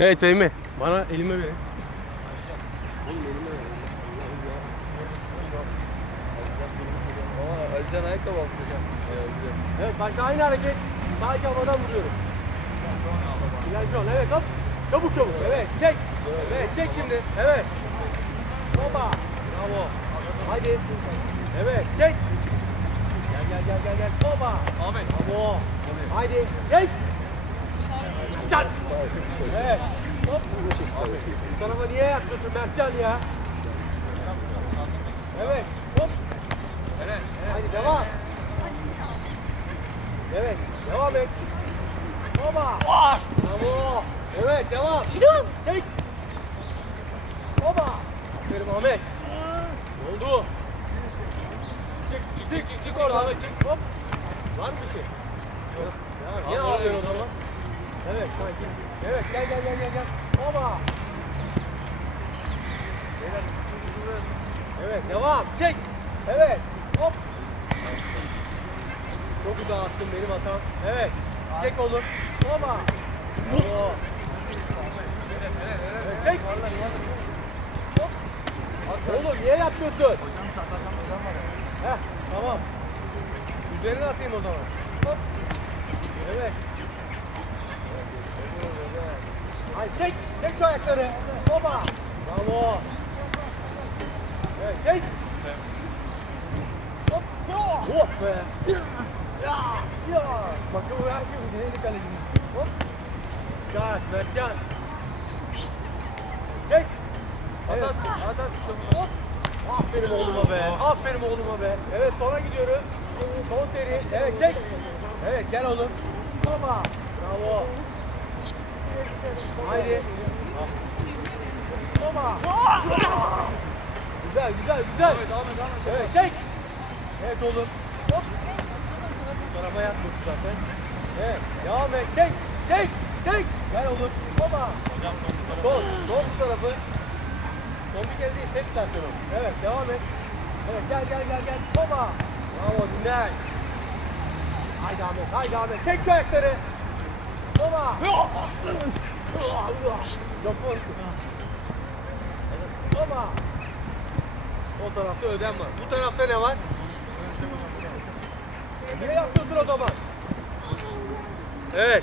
Evet Fehmi. Bana elime verin. Oğlum elime verin. Alican ayakkabı almış hocam. Evet başta aynı hareket. Sadece havadan vuruyorum. Bilal, evet hop. Çabuk çabuk. Evet çek. Evet çek şimdi. Evet. Oba. Bravo. Haydi. Evet çek. Gel. Oba. Ahmet. Bravo. Haydi. Çek. Mertcan. Evet. Hop. Bu tarafa niye yaklaşıyorsun Mertcan ya? Evet. Hop. Evet. Haydi devam. Evet. Devam et. Oba. Bravo. Evet devam. Şirin. Çek. Oba. Aferin Ahmet. Ne oldu? Çık oradan. Çık. Hop. Var mı bir şey? Yok. Devam. Niye ağlıyorsun o zaman? Evet sakin. Evet gel. Oba. Evet devam. Çek. Evet. Hop. Çok güzel attın benim hatam. Evet. Çek oğlum. Oba. Bravo. Evet, çek. Hop. Oğlum niye yapmıyorsun? Hocam saklasam hocam var ya. Heh, tamam. Üzerine atayım o zaman. Hop. Evet. Hayır çek. Çek şu ayakları. Oba. Bravo. Evet çek. Hop. Oh be. Ya. Bakın bu her şey neydi kalecinin. Hop. Güzel. Mertcan. Çek. Evet. At. Hop. Aferin oğluma be. Aferin oğluma be. Evet sona gidiyoruz. Son seri. Evet çek. Evet gel oğlum. Baba. Bravo. Haydi. Baba. Güzel. Ahmet. Evet çek. Evet oğlum. Hop. Bu tarafa yatmıyorsun zaten. Evet. Devam et. Çek. Gel oğlum. Baba. Hocam Son bu tarafı. Son bir kere değil, tek zaten o. Evet, devam et. Evet, gel. Baba. Bravo, dinlen. Haydi Ahmet. Çek şu ayakları. Baba. Dokun. Baba. O tarafta ödem var. Bu tarafta ne var? Niye yapıyorsun o zaman? Evet.